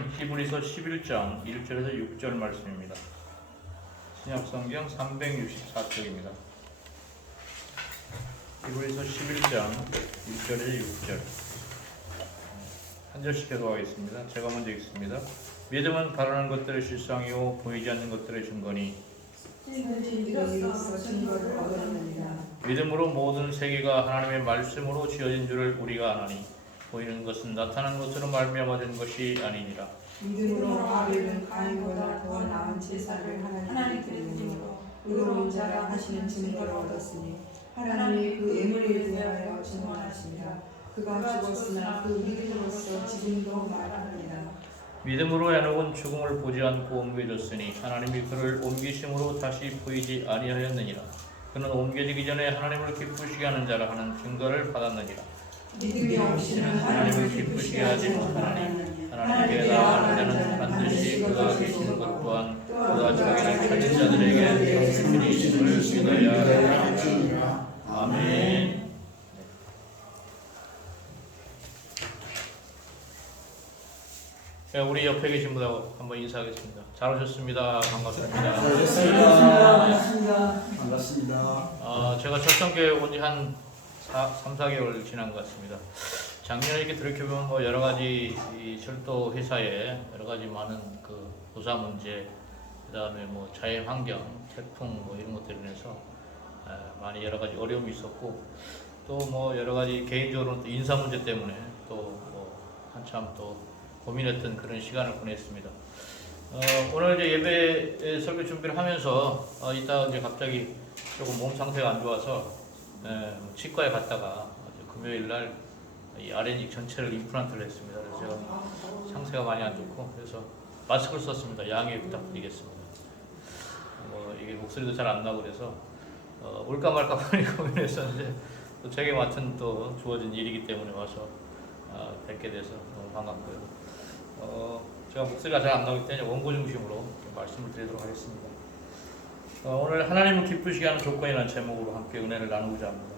말씀은 히브리서 11장 1절에서 6절 말씀입니다. 신약성경 364쪽입니다. 히브리서 11장 1절에서 6절 한 절씩 해석하겠습니다. 제가 먼저 읽습니다. 믿음은 바라는 것들의 실상이요 보이지 않는 것들의 증거니 믿음으로 모든 세계가 하나님의 말씀으로 지어진 줄을 우리가 아나니 보이는 것은 나타난 것으로 말미암아 된 것이 아니니라. 믿음으로 아벨은 가인보다 더 나은 제사를 하나님께 드리므로 의로운 자라 하시는 증거를 얻었으니 하나님이 그 예물에 대하여 증언하시니라. 그가 죽었으나 그 믿음으로써 지금도 말합니다. 믿음으로 에녹은 죽음을 보지 않고 옮겨졌으니 하나님이 그를 옮기심으로 다시 보이지 아니하였느니라. 그는 옮겨지기 전에 하나님을 기쁘시게 하는 자라 하는 증거를 받았느니라. 믿음이 없이는 하나님을 기쁘시게 하지 못하나니 하나님께 나아가는 자는 반드시 그가 계시는 것 또한 그가 자기를 찾은 자들에게 당신이 있음을 믿어야 하리라. 아멘. 우리 옆에 계신 분하고 한번 인사하겠습니다. 잘 오셨습니다. 반갑습니다. 반갑습니다. 제가 철성교회 온 지 한 3, 4개월 지난 것 같습니다. 작년에 이렇게 돌이켜보면 뭐 여러 가지 이 철도 회사에 여러 가지 많은 그 노사 문제, 그 다음에 뭐 자연 환경, 태풍 뭐 이런 것들로 인해서 많이 여러 가지 어려움이 있었고 또 뭐 여러 가지 개인적으로는 또 인사 문제 때문에 또 뭐 한참 또 고민했던 그런 시간을 보냈습니다. 오늘 이제 예배 설교 준비를 하면서 이따 이제 갑자기 조금 몸 상태가 안 좋아서 치과에 갔다가 금요일 날 이 아랫입 전체를 임플란트를 했습니다. 그래서 제가 상태가 많이 안 좋고 그래서 마스크를 썼습니다. 양해 부탁드리겠습니다. 이게 목소리도 잘 안 나고 그래서 올까 말까 고민했었는데 또 제게 맡은 또 주어진 일이기 때문에 와서 뵙게 돼서 너무 반갑고요. 제가 목소리가 잘 안 나오기 때문에 원고 중심으로 말씀을 드리도록 하겠습니다. 오늘 하나님을 기쁘시게 하는 조건이라는 제목으로 함께 은혜를 나누고자 합니다.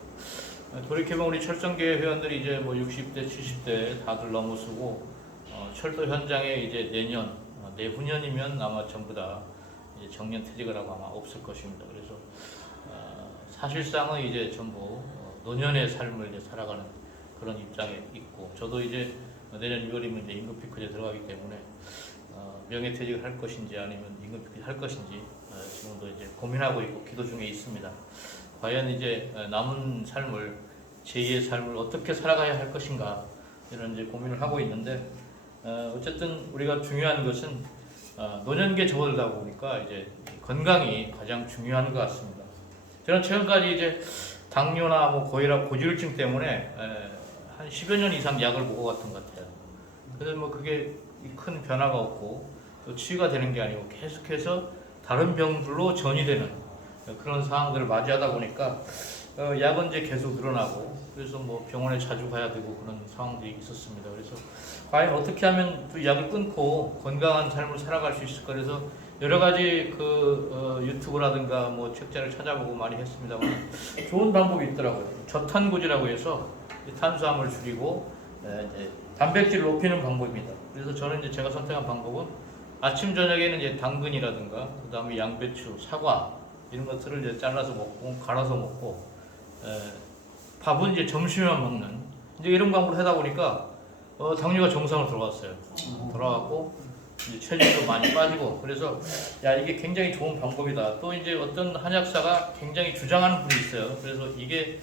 돌이켜보면 우리 철성교회 회원들이 이제 뭐 60대, 70대 다들 넘어서고 철도 현장에 이제 내후년이면 아마 전부 다 이제 정년퇴직을 하고 아마 없을 것입니다. 그래서 사실상은 이제 전부 노년의 삶을 이제 살아가는 그런 입장에 있고 저도 이제 내년 6월이면 이제 임금 피크제 들어가기 때문에 명예퇴직을 할 것인지 아니면 임금 피크제 할 것인지 지금도 이제 고민하고 있고 기도 중에 있습니다. 과연 이제 남은 삶을 제2의 삶을 어떻게 살아가야 할 것인가 이런 이제 고민을 하고 있는데 어쨌든 우리가 중요한 것은 노년기에 접어들다 보니까 이제 건강이 가장 중요한 것 같습니다. 저는 최근까지 이제 당뇨나 뭐 고혈압, 고지혈증 때문에 한 10여 년 이상 약을 먹어왔던 것 같아요. 그래서 뭐 그게 큰 변화가 없고 또 치유가 되는 게 아니고 계속해서 다른 병들로 전이되는 그런 상황들을 맞이하다 보니까 약은 이제 계속 늘어나고 그래서 뭐 병원에 자주 가야 되고 그런 상황들이 있었습니다. 그래서 과연 어떻게 하면 또 약을 끊고 건강한 삶을 살아갈 수 있을까 그래서 여러 가지 유튜브라든가 뭐 책자를 찾아보고 많이 했습니다만 좋은 방법이 있더라고요. 저탄고지라고 해서 탄수화물 줄이고 이제 단백질을 높이는 방법입니다. 그래서 저는 이제 제가 선택한 방법은 아침 저녁에는 이제 당근이라든가 그다음에 양배추, 사과 이런 것들을 이제 잘라서 먹고 갈아서 먹고 밥은 이제 점심에만 먹는 이제 이런 방법을 하다 보니까 당뇨가 정상으로 들어갔어요. 들어갔고 이제 체중도 많이 빠지고 그래서 야 이게 굉장히 좋은 방법이다. 또 이제 어떤 한약사가 굉장히 주장하는 분이 있어요. 그래서 이게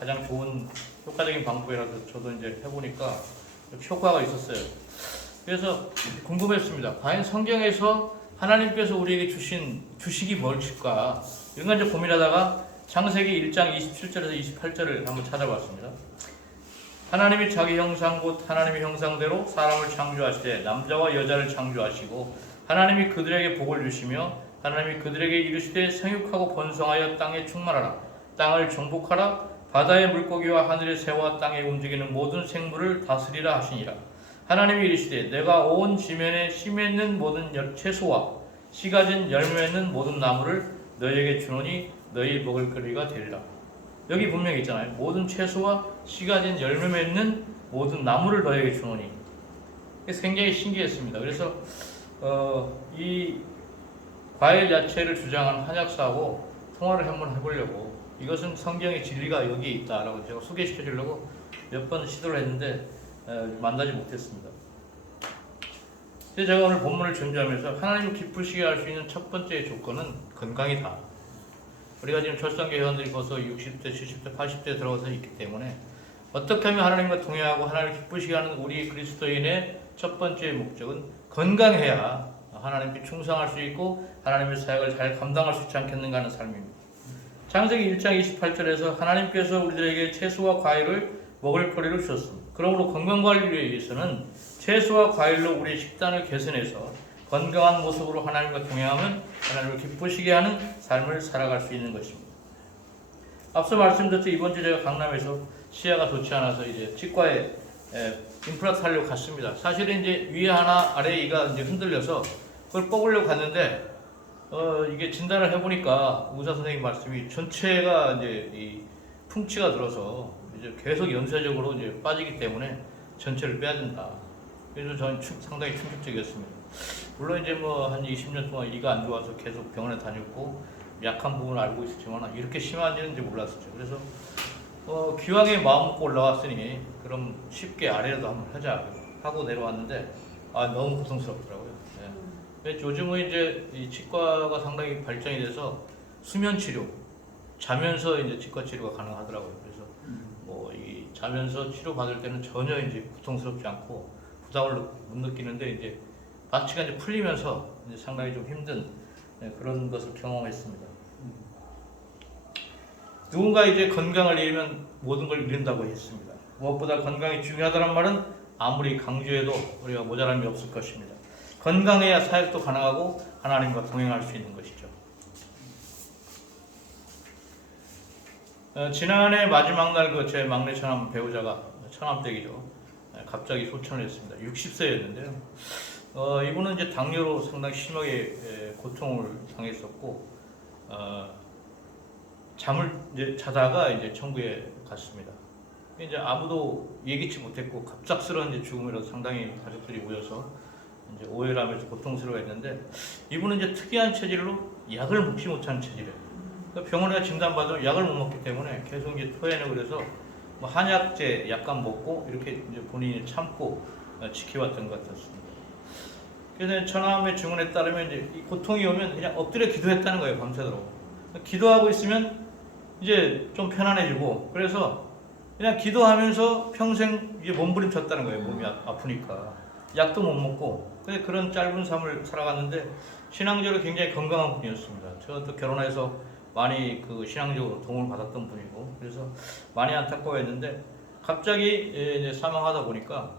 가장 좋은 효과적인 방법이라서 저도 이제 해보니까 효과가 있었어요. 그래서 궁금했습니다. 과연 성경에서 하나님께서 우리에게 주신 주식이 뭘까? 이런 걸 이제 고민하다가 창세기 1장 27절에서 28절을 한번 찾아봤습니다. 하나님이 자기 형상 곧 하나님의 형상대로 사람을 창조하시되 남자와 여자를 창조하시고 하나님이 그들에게 복을 주시며 하나님이 그들에게 이르시되 생육하고 번성하여 땅에 충만하라 땅을 정복하라 바다의 물고기와 하늘의 새와 땅에 움직이는 모든 생물을 다스리라 하시니라. 하나님이 이르시되 내가 온 지면에 씨 맺는 모든 채소와 씨 가진 열매 맺는 모든 나무를 너희에게 주노니 너희 먹을 거리가 되리라. 여기 분명히 있잖아요. 모든 채소와 씨 가진 열매 맺는 모든 나무를 너희에게 주노니 그래서 굉장히 신기했습니다. 그래서 이 과일 야채를 주장하는 한약사하고 통화를 한번 해보려고, 이것은 성경의 진리가 여기에 있다라고 제가 소개시켜 주려고 몇 번 시도를 했는데 만나지 못했습니다. 제가 오늘 본문을 준비하면서 하나님을 기쁘시게 할 수 있는 첫 번째 조건은 건강이다. 우리가 지금 철성교 회원들이 벌써 60대, 70대, 80대에 들어가서 있기 때문에 어떻게 하면 하나님과 동행하고 하나님을 기쁘시게 하는 우리 그리스도인의 첫 번째 목적은 건강해야 하나님께 충성할 수 있고 하나님의 사역을 잘 감당할 수 있지 않겠는가 하는 삶입니다. 창세기 1장 28절에서 하나님께서 우리들에게 채소와 과일을 먹을 거리를 주셨습니다. 그러므로 건강관리를 위해서는 채소와 과일로 우리의 식단을 개선해서 건강한 모습으로 하나님과 동행하면 하나님을 기쁘시게 하는 삶을 살아갈 수 있는 것입니다. 앞서 말씀드렸듯이 이번 주 제가 강남에서 시야가 좋지 않아서 이제 치과에 임플란트 하려고 갔습니다. 사실은 이제 위에 하나 아래 이가 이제 흔들려서 그걸 뽑으려고 갔는데 이게 진단을 해보니까 의사 선생님 말씀이 전체가 이제 이 풍치가 들어서 이제 계속 연쇄적으로 이제 빠지기 때문에 전체를 빼야 된다. 그래서 저는 상당히 충격적이었습니다. 물론 이제 뭐 한 20년 동안 이가 안 좋아서 계속 병원에 다녔고 약한 부분을 알고 있었지만 이렇게 심한지는 몰랐었죠. 그래서 기왕에 마음 먹고 올라왔으니 그럼 쉽게 아래라도 한번 하자 하고 내려왔는데 너무 고통스럽더라고요. 네. 요즘은 이제 이 치과가 상당히 발전이 돼서 수면 치료, 자면서 이제 치과 치료가 가능하더라고요. 그래서 뭐 이 자면서 치료 받을 때는 전혀 이제 고통스럽지 않고 부담을 못 느끼는데 이제 마취가 이제 풀리면서 이제 상당히 좀 힘든 그런 것을 경험했습니다. 누군가 이제 건강을 잃으면 모든 걸 잃는다고 했습니다. 무엇보다 건강이 중요하다는 말은 아무리 강조해도 우리가 모자람이 없을 것입니다. 건강해야 사역도 가능하고 하나님과 동행할 수 있는 것이죠. 지난해 마지막 날 그 제 막내 처남 배우자가 처남댁이죠. 갑자기 소천을 했습니다. 60세였는데요. 이분은 이제 당뇨로 상당히 심하게 고통을 당했었고 잠을 이제 자다가 이제 천국에 갔습니다. 이제 아무도 예기치 못했고 갑작스러운 이제 죽음이라서 상당히 가족들이 모여서 이제 오해를 하면서 고통스러워했는데 이분은 이제 특이한 체질로 약을 먹지 못하는 체질이에요. 그러니까 병원에 진단받으면 약을 못 먹기 때문에 계속 이제 토해내고 그래서 뭐 한약제 약간 먹고 이렇게 이제 본인이 참고 지켜왔던 것 같았습니다. 그래서 처남의 증언에 따르면 이제 이 고통이 오면 그냥 엎드려 기도했다는 거예요, 밤새도록. 기도하고 있으면 이제 좀 편안해지고 그래서 그냥 기도하면서 평생 이제 몸부림쳤다는 거예요. 몸이 아프니까 약도 못 먹고 그런 짧은 삶을 살아갔는데 신앙적으로 굉장히 건강한 분이었습니다. 저도 결혼해서 많이 그 신앙적으로 도움을 받았던 분이고 그래서 많이 안타까워했는데 갑자기 이제 사망하다 보니까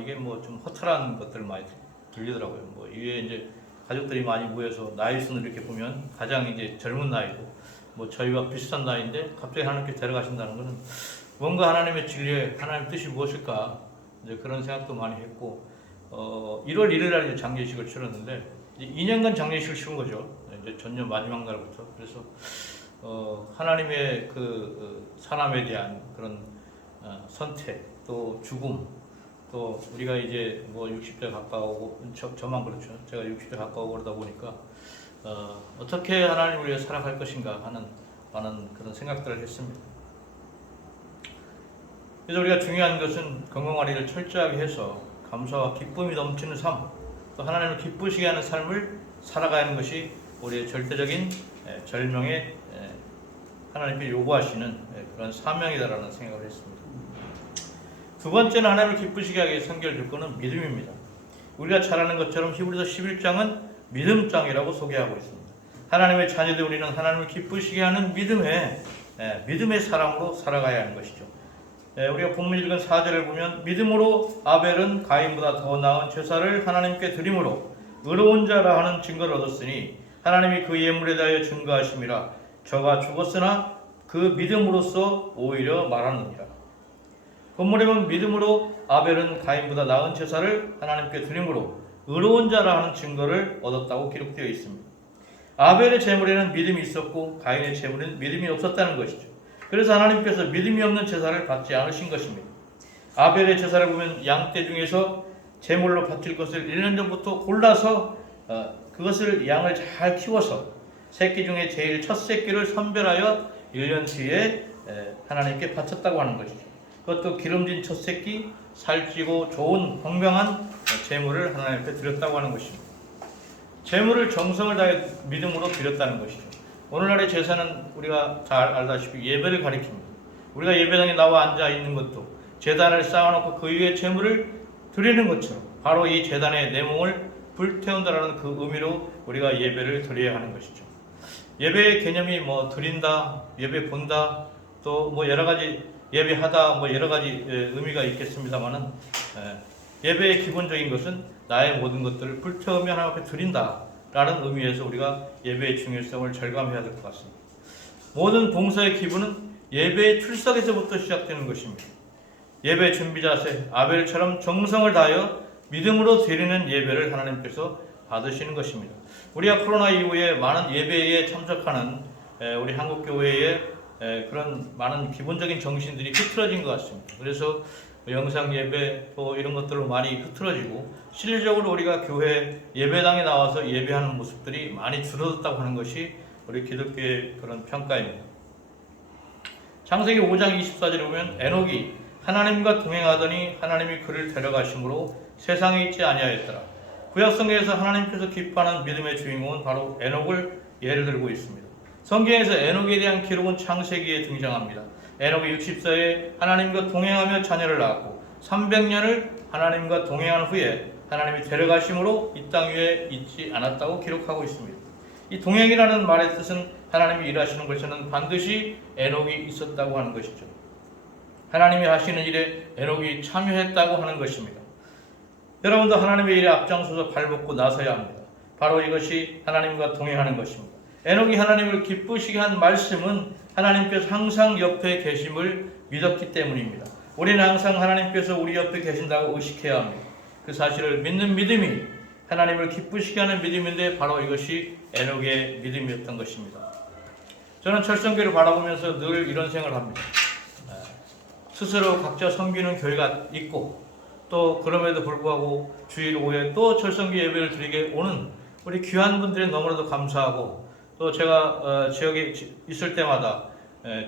이게 뭐 좀 허탈한 것들 많이 들리더라고요. 뭐 이게 이제 가족들이 많이 모여서 나이 순을 이렇게 보면 가장 이제 젊은 나이고 뭐 저희와 비슷한 나이인데 갑자기 하나님께 데려가신다는 것은 뭔가 하나님의 진리에 하나님 뜻이 무엇일까 이제 그런 생각도 많이 했고 1월 1일 날 장례식을 치렀는데 2년간 장례식을 치른 거죠. 이제 전년 마지막 날부터 그래서 하나님의 그 사람에 대한 그런 선택 또 죽음 또 우리가 이제 뭐 60대 가까우고 저만 그렇죠. 제가 60대 가까우고 그러다 보니까 어떻게 하나님을 위해 살아갈 것인가 하는 많은 그런 생각들을 했습니다. 그래서 우리가 중요한 것은 건강관리를 철저하게 해서 감사와 기쁨이 넘치는 삶, 또 하나님을 기쁘시게 하는 삶을 살아가는 것이 우리의 절대적인 절명의 하나님께 요구하시는 그런 사명이다라는 생각을 했습니다. 두 번째는 하나님을 기쁘시게 하기 위해 섬길 조건은 믿음입니다. 우리가 잘 아는 것처럼 히브리서 11장은 믿음장이라고 소개하고 있습니다. 하나님의 자녀들 우리는 하나님을 기쁘시게 하는 믿음의 사람으로 살아가야 하는 것이죠. 우리가 본문 읽은 4절을 보면 믿음으로 아벨은 가인보다 더 나은 제사를 하나님께 드림으로 의로운 자라 하는 증거를 얻었으니 하나님이 그 예물에 대하여 증거하심이라 저가 죽었으나 그 믿음으로써 오히려 말하느니라. 본문에 보면 믿음으로 아벨은 가인보다 나은 제사를 하나님께 드림으로 의로운 자라 하는 증거를 얻었다고 기록되어 있습니다. 아벨의 제물에는 믿음이 있었고 가인의 제물에는 믿음이 없었다는 것이죠. 그래서 하나님께서 믿음이 없는 제사를 받지 않으신 것입니다. 아벨의 제사를 보면 양떼 중에서 제물로 바칠 것을 1년 전부터 골라서 그것을 양을 잘 키워서 새끼 중에 제일 첫 새끼를 선별하여 1년 뒤에 하나님께 바쳤다고 하는 것이죠. 그것도 기름진 첫 새끼, 살찌고 좋은 건강한 제물을 하나님 앞에 드렸다고 하는 것입니다. 제물을 정성을 다해 믿음으로 드렸다는 것이죠. 오늘날의 제사는 우리가 잘 알다시피 예배를 가리킵니다. 우리가 예배당에 나와 앉아 있는 것도 제단을 쌓아놓고 그 위에 제물을 드리는 것처럼 바로 이 제단의 내 몸을 불태운다라는 그 의미로 우리가 예배를 드려야 하는 것이죠. 예배의 개념이 드린다, 예배 본다, 또 여러 가지 예배하다, 여러 가지 의미가 있겠습니다만은 예배의 기본적인 것은 나의 모든 것들을 불태우며 하나님 앞에 드린다라는 의미에서 우리가 예배의 중요성을 절감해야 될 것 같습니다. 모든 봉사의 기본은 예배의 출석에서부터 시작되는 것입니다. 예배 준비 자세, 아벨처럼 정성을 다하여 믿음으로 드리는 예배를 하나님께서 받으시는 것입니다. 우리가 코로나 이후에 많은 예배에 참석하는 우리 한국교회의 그런 많은 기본적인 정신들이 흐트러진 것 같습니다. 그래서 영상 예배 또 이런 것들로 많이 흐트러지고 실질적으로 우리가 교회 예배당에 나와서 예배하는 모습들이 많이 줄어들었다고 하는 것이 우리 기독교의 그런 평가입니다. 창세기 5장 24절에 보면 에녹이 하나님과 동행하더니 하나님이 그를 데려가심으로 세상에 있지 아니하였더라. 구약성경에서 하나님께서 기뻐하는 믿음의 주인공은 바로 에녹을 예를 들고 있습니다. 성경에서 에녹에 대한 기록은 창세기에 등장합니다. 에녹이 60세에 하나님과 동행하며 자녀를 낳았고 300년을 하나님과 동행한 후에 하나님이 데려가심으로 이 땅 위에 있지 않았다고 기록하고 있습니다. 이 동행이라는 말의 뜻은 하나님이 일하시는 것에는 반드시 에녹이 있었다고 하는 것이죠. 하나님이 하시는 일에 에녹이 참여했다고 하는 것입니다. 여러분도 하나님의 일에 앞장서서 발벗고 나서야 합니다. 바로 이것이 하나님과 동행하는 것입니다. 에녹이 하나님을 기쁘시게 한 말씀은 하나님께서 항상 옆에 계심을 믿었기 때문입니다. 우리는 항상 하나님께서 우리 옆에 계신다고 의식해야 합니다. 그 사실을 믿는 믿음이 하나님을 기쁘시게 하는 믿음인데 바로 이것이 에녹의 믿음이었던 것입니다. 저는 철성교를 바라보면서 늘 이런 생각을 합니다. 스스로 각자 섬기는 교회가 있고 또 그럼에도 불구하고 주일 오후에 또 철성교 예배를 드리게 오는 우리 귀한 분들에 너무나도 감사하고 또 제가 지역에 있을 때마다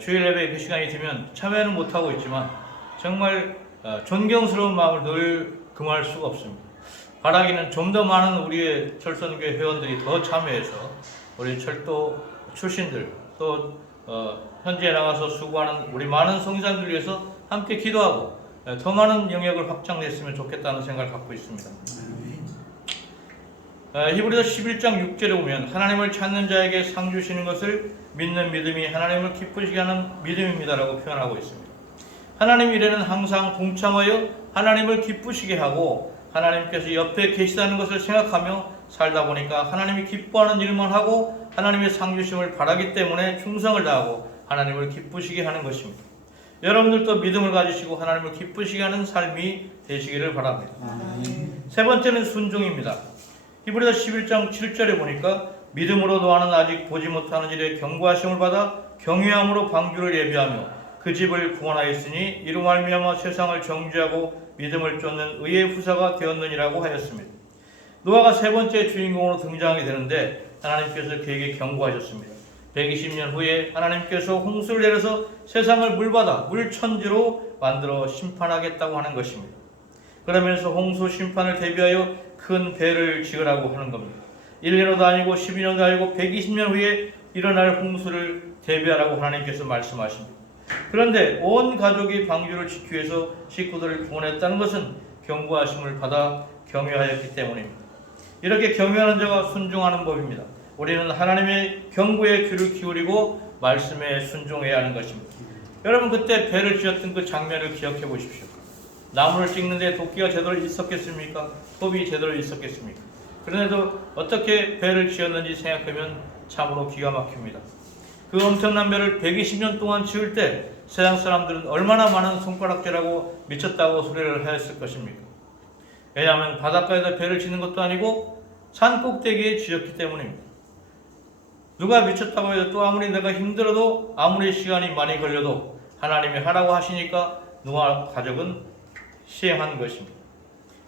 주일 예배 그 시간이 되면 참여는 못하고 있지만 정말 존경스러운 마음을 늘 금할 수가 없습니다. 바라기는 좀 더 많은 우리의 철선교회 회원들이 더 참여해서 우리 철도 출신들 또 현지에 나가서 수고하는 우리 많은 성도들 위해서 함께 기도하고 더 많은 영역을 확장됐으면 좋겠다는 생각을 갖고 있습니다. 히브리서 11장 6절에 보면 하나님을 찾는 자에게 상 주시는 것을 믿는 믿음이 하나님을 기쁘시게 하는 믿음입니다라고 표현하고 있습니다. 하나님 일에는 항상 동참하여 하나님을 기쁘시게 하고 하나님께서 옆에 계시다는 것을 생각하며 살다 보니까 하나님이 기뻐하는 일만 하고 하나님의 상 주심을 바라기 때문에 충성을 다하고 하나님을 기쁘시게 하는 것입니다. 여러분들도 믿음을 가지시고 하나님을 기쁘시게 하는 삶이 되시기를 바랍니다. 세 번째는 순종입니다. 히브리서 11장 7절에 보니까 믿음으로 노아는 아직 보지 못하는 일에 경고하심을 받아 경외함으로 방주를 예비하며 그 집을 구원하였으니 이로 말미암아 세상을 정죄하고 믿음을 쫓는 의의 후사가 되었느니라고 하였습니다. 노아가 세 번째 주인공으로 등장하게 되는데 하나님께서 그에게 경고하셨습니다. 120년 후에 하나님께서 홍수를 내려서 세상을 물바다, 물천지로 만들어 심판하겠다고 하는 것입니다. 그러면서 홍수 심판을 대비하여 큰 배를 지으라고 하는 겁니다. 1년도 아니고 12년도 아니고 120년 후에 일어날 홍수를 대비하라고 하나님께서 말씀하십니다. 그런데 온 가족이 방주를 지키기 위해서 식구들을 구원했다는 것은 경고하심을 받아 경외하였기 때문입니다. 이렇게 경외하는 자가 순종하는 법입니다. 우리는 하나님의 경고에 귀를 기울이고 말씀에 순종해야 하는 것입니다. 여러분 그때 배를 지었던 그 장면을 기억해 보십시오. 나무를 찍는데 도끼가 제대로 있었겠습니까? 톱이 제대로 있었겠습니까? 그런데도 어떻게 배를 지었는지 생각하면 참으로 기가 막힙니다. 그 엄청난 배를 120년 동안 지을 때 세상 사람들은 얼마나 많은 손가락질하고 미쳤다고 소리를 하였을 것입니까? 왜냐하면 바닷가에다 배를 짓는 것도 아니고 산 꼭대기에 지었기 때문입니다. 누가 미쳤다고 해도 또 아무리 내가 힘들어도 아무리 시간이 많이 걸려도 하나님이 하라고 하시니까 노아 가족은 시행한 것입니다.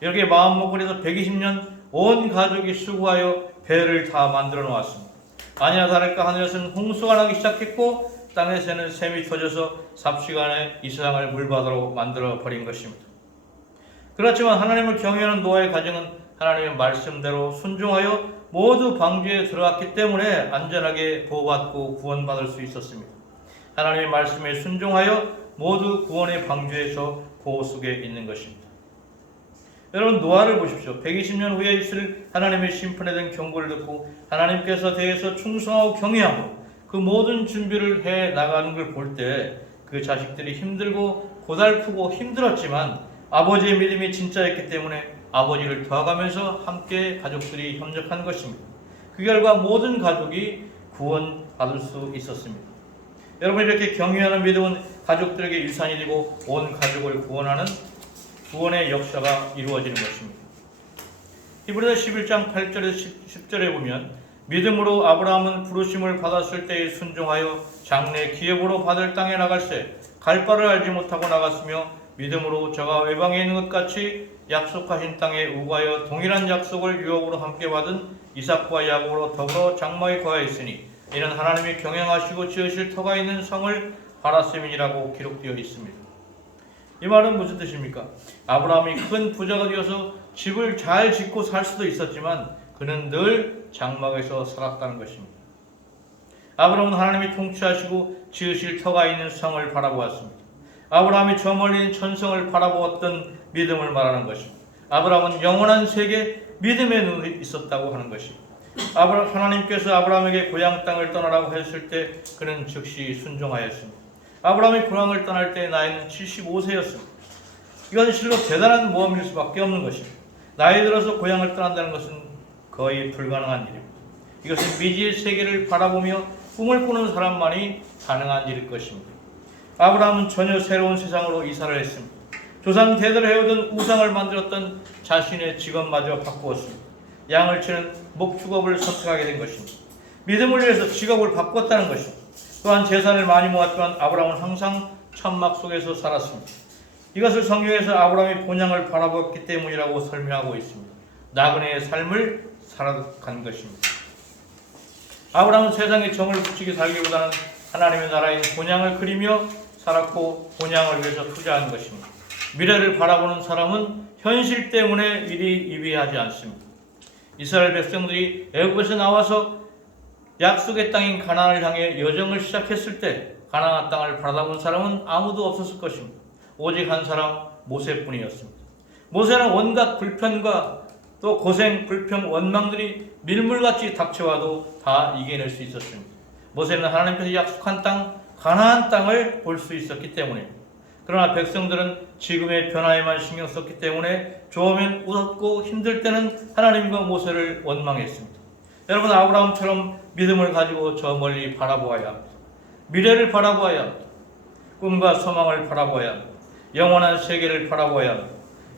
이렇게 마음먹고 그래서 120년 온 가족이 수고하여 배를 다 만들어 놓았습니다. 아니나 다를까 하늘에서는 홍수가 나기 시작했고 땅에서는 샘이 터져서 삽시간에 이 세상을 물바다로 만들어 버린 것입니다. 그렇지만 하나님을 경외하는 노아의 가정은 하나님의 말씀대로 순종하여 모두 방주에 들어갔기 때문에 안전하게 보호받고 구원받을 수 있었습니다. 하나님의 말씀에 순종하여 모두 구원의 방주에서 보호 속에 있는 것입니다. 여러분, 노아를 보십시오. 120년 후에 있을 하나님의 심판에 대한 경고를 듣고 하나님께서 대해서 충성하고 경외하고 그 모든 준비를 해 나가는 걸 볼 때 그 자식들이 힘들고 고달프고 힘들었지만 아버지의 믿음이 진짜였기 때문에 아버지를 도와가면서 함께 가족들이 협력한 것입니다. 그 결과 모든 가족이 구원받을 수 있었습니다. 여러분, 이렇게 경외하는 믿음은 가족들에게 일산이 되고 온 가족을 구원하는 구원의 역사가 이루어지는 것입니다. 히브리서 11장 8절에서 10절에 보면 믿음으로 아브라함은 부르심을 받았을 때에 순종하여 장래 기업으로 받을 땅에 나갈새 갈 바를 알지 못하고 나갔으며 믿음으로 저가 외방에 있는 것 같이 약속하신 땅에 우가하여 동일한 약속을 유업으로 함께 받은 이삭과 야곱으로 더불어 장막에 거하였으니 이는 하나님이 경영하시고 지으실 터가 있는 성을 바랐음이니라고 기록되어 있습니다. 이 말은 무슨 뜻입니까? 아브라함이 큰 부자가 되어서 집을 잘 짓고 살 수도 있었지만 그는 늘 장막에서 살았다는 것입니다. 아브라함은 하나님이 통치하시고 지으실 터가 있는 성을 바라보았습니다. 아브라함이 저 멀리 있는 천성을 바라보았던 믿음을 말하는 것입니다. 아브라함은 영원한 세계 믿음의 눈이 있었다고 하는 것입니다. 하나님께서 아브라함에게 고향 땅을 떠나라고 했을 때 그는 즉시 순종하였습니다. 아브라함이 고향을 떠날 때 나이는 75세였습니다. 이건 실로 대단한 모험일 수밖에 없는 것입니다. 나이 들어서 고향을 떠난다는 것은 거의 불가능한 일입니다. 이것은 미지의 세계를 바라보며 꿈을 꾸는 사람만이 가능한 일일 것입니다. 아브라함은 전혀 새로운 세상으로 이사를 했습니다. 조상 대대로 해오던 우상을 만들었던 자신의 직업마저 바꾸었습니다. 양을 치는 목축업을 선택하게 된 것입니다. 믿음을 위해서 직업을 바꿨다는 것입니다. 또한 재산을 많이 모았지만 아브라함은 항상 천막 속에서 살았습니다. 이것을 성경에서 아브라함이 본향을 바라보았기 때문이라고 설명하고 있습니다. 나그네의 삶을 살아간 것입니다. 아브라함은 세상의 정을 붙이게 살기보다는 하나님의 나라인 본향을 그리며 살았고 본향을 위해서 투자한 것입니다. 미래를 바라보는 사람은 현실 때문에 일이 이비하지 않습니다. 이스라엘 백성들이 애굽에서 나와서 약속의 땅인 가나안을 향해 여정을 시작했을 때 가나안 땅을 바라본 사람은 아무도 없었을 것입니다. 오직 한 사람 모세뿐이었습니다. 모세는 온갖 불편과 또 고생, 불평, 원망들이 밀물같이 닥쳐와도 다 이겨낼 수 있었습니다. 모세는 하나님께서 약속한 땅 가나안 땅을 볼 수 있었기 때문입니다. 그러나 백성들은 지금의 변화에만 신경 썼기 때문에 좋으면 웃었고 힘들 때는 하나님과 모세를 원망했습니다. 여러분, 아브라함처럼 믿음을 가지고 저 멀리 바라보아야 합니다. 미래를 바라보아야 합니다. 꿈과 소망을 바라보아야 합니다. 영원한 세계를 바라보아야 합니다.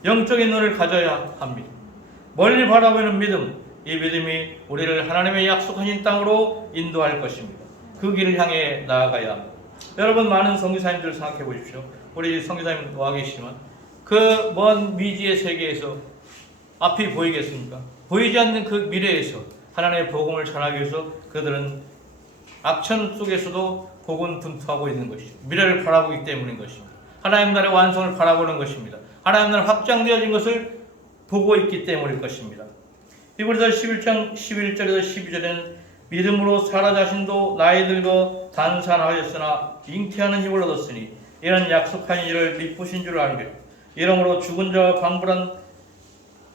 영적인 눈을 가져야 합니다. 멀리 바라보는 믿음, 이 믿음이 우리를 하나님의 약속하신 땅으로 인도할 것입니다. 그 길을 향해 나아가야 합니다. 여러분, 많은 선교사님들 생각해 보십시오. 우리 선교사님 와 계시지만 그 먼 미지의 세계에서 앞이 보이겠습니까? 보이지 않는 그 미래에서 하나님의 복음을 전하기 위해서 그들은 악천 속에서도 고군분투하고 있는 것이죠. 미래를 바라보기 때문인 것입니다. 하나님 나라의 완성을 바라보는 것입니다. 하나님 나라 확장되어진 것을 보고 있기 때문일 것입니다. 히브리서 11장 11절에서 12절에는 믿음으로 사라 자신도 나이 들고 단산하였으나 잉태하는 힘을 얻었으니 이런 약속한 일을 미쁘신 줄 알기로 이러므로 죽은 자와 방불한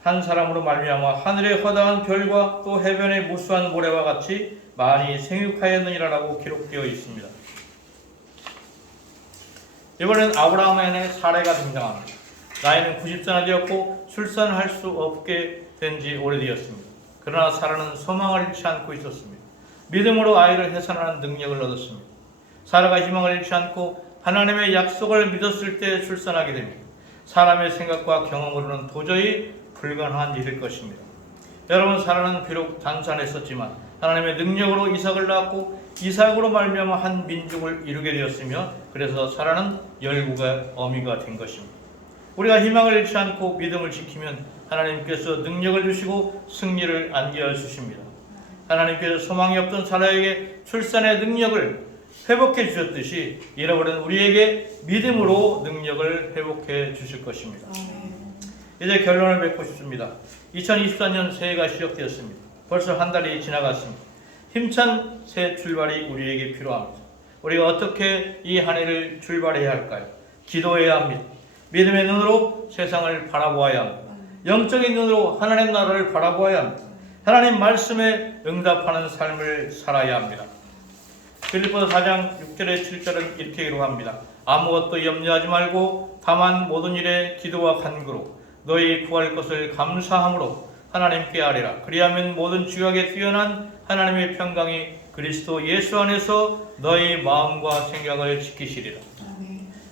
한 사람으로 말미암아 하늘의 허다한 별과 또 해변의 무수한 모래와 같이 많이 생육하였느니라라고 기록되어 있습니다. 이번에는 아브라함의 사례가 등장합니다. 나이는 90세나 되었고 출산할 수 없게 된 지 오래되었습니다. 그러나 사라는 소망을 잃지 않고 있었습니다. 믿음으로 아이를 해산하는 능력을 얻었습니다. 사라가 희망을 잃지 않고 하나님의 약속을 믿었을 때 출산하게 됩니다. 사람의 생각과 경험으로는 도저히 불가능한 일일 것입니다. 여러분, 사라는 비록 단산했었지만 하나님의 능력으로 이삭을 낳았고 이삭으로 말미암아 한 민족을 이루게 되었으며 그래서 사라는 열국의 어미가 된 것입니다. 우리가 희망을 잃지 않고 믿음을 지키면 하나님께서 능력을 주시고 승리를 안겨해 주십니다. 하나님께서 소망이 없던 사라에게 출산의 능력을 회복해 주셨듯이 잃어버린 우리에게 믿음으로 능력을 회복해 주실 것입니다. 이제 결론을 맺고 싶습니다. 2024년 새해가 시작되었습니다. 벌써 한 달이 지나갔습니다. 힘찬 새 출발이 우리에게 필요합니다. 우리가 어떻게 이 한 해를 출발해야 할까요? 기도해야 합니다. 믿음의 눈으로 세상을 바라보아야 합니다. 영적인 눈으로 하나님 나라를 바라보아야 합니다. 하나님 말씀에 응답하는 삶을 살아야 합니다. 빌립보서 4장 6절에 7절은 이렇게 기록합니다. 아무것도 염려하지 말고 다만 모든 일에 기도와 간구로 너희 구할 것을 감사함으로 하나님께 아뢰라. 그리하면 모든 지각에 뛰어난 하나님의 평강이 그리스도 예수 안에서 너희 마음과 생각을 지키시리라.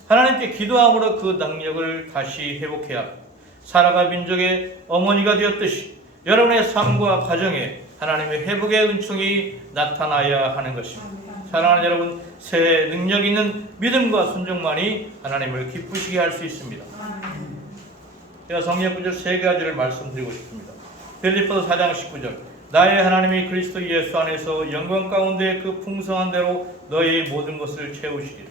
하나님께 기도함으로 그 능력을 다시 회복해야 합니다. 사라가 민족의 어머니가 되었듯이 여러분의 삶과 가정에 하나님의 회복의 은총이 나타나야 하는 것입니다. 사랑하는 여러분, 새 능력 있는 믿음과 순종만이 하나님을 기쁘시게 할 수 있습니다. 제가 성경 구절 세 가지를 말씀드리고 싶습니다. 빌립보서 4장 19절 나의 하나님이 그리스도 예수 안에서 영광 가운데 그 풍성한 대로 너희 모든 것을 채우시리라.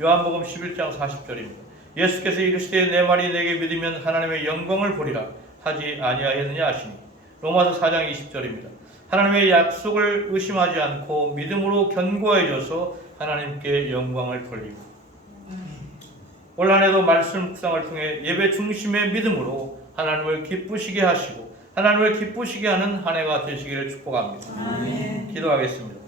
요한복음 11장 40절입니다. 예수께서 이르시되 내 말이 내게 믿으면 하나님의 영광을 보리라 하지 아니하였느냐 하시니. 로마서 4장 20절입니다. 하나님의 약속을 의심하지 않고 믿음으로 견고해져서 하나님께 영광을 돌리고. 올 한해도 말씀 묵상을 통해 예배 중심의 믿음으로 하나님을 기쁘시게 하시고 하나님을 기쁘시게 하는 한 해가 되시기를 축복합니다. 아멘. 기도하겠습니다.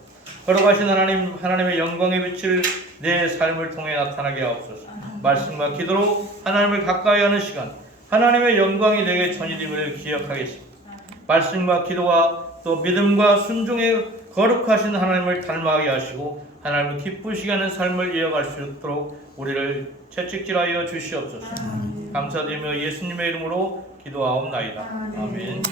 걸어가신 하나님, 하나님의 영광의 빛을 내 삶을 통해 나타나게 하옵소서. 말씀과 기도로 하나님을 가까이 하는 시간, 하나님의 영광이 내게 전이됨을 기억하겠습니다. 말씀과 기도와 또 믿음과 순종에 거룩하신 하나님을 닮아가게 하시고 하나님을 기쁘시게 하는 삶을 이어갈 수 있도록 우리를 채찍질하여 주시옵소서. 감사드리며 예수님의 이름으로 기도하옵나이다. 아멘.